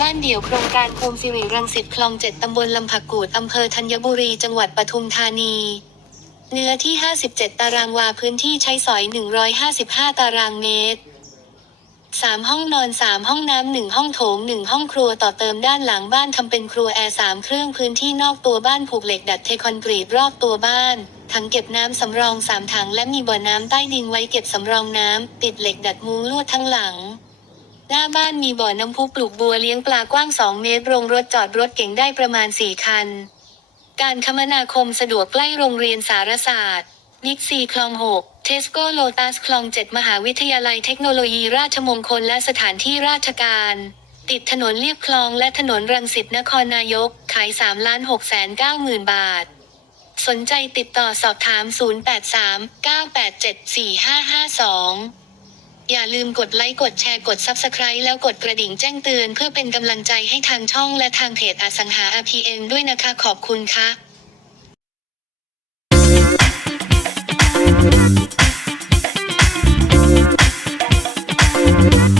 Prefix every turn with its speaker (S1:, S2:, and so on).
S1: บ้านเดี่ยวโครงการภูมิสิริรังสิตคลองเจ็ดตำบลลำผักกูดอำเภอธัญบุรีจังหวัดปทุมธานี เนื้อที่ 57 ตารางวาพื้นที่ใช้สอย 155 ตารางเมตร 3 ห้องนอน 3 ห้องน้ำ 1 ห้องโถง 1 ห้องครัวต่อเติมด้านหลังบ้านทำเป็นครัวแอร์3เครื่องพื้นที่นอกตัวบ้านผูกเหล็กดัดเทคอนกรีตรอบตัวบ้านถังเก็บน้ำสำรอง3ถังและมีบ่อน้ำใต้ดินไว้เก็บสำรองน้ำติดเหล็กดัดมุ้งลวดทั้งหลัง น้าบ้านมีบ่อน้ำพุปลูกบัวเลี้ยงปลากว้าง 2 เมตร โรงรถจอดรถเก๋งได้ประมาณ 4 คัน การคมนาคมสะดวกใกล้โรงเรียนสารศาสตร์บิ๊กซีคลอง 6 เทสโก้โลตัสคลอง 7 มหาวิทยาลัยเทคโนโลยีราชมงคลและสถานที่ราชการ ติดถนนเลียบคลองและถนนรังสิตนครนายก ขาย3ล้าน6แสน9หมื่นบาท สนใจติดต่อสอบถาม 083 987 4552 อย่าลืมกดไลค์กดแชร์กด Subscribe แล้วกดกระดิ่งแจ้งเตือนเพื่อเป็นกำลังใจให้ทางช่องและทางเพจอสังหา RPN ด้วยนะคะขอบคุณค่ะ Thank.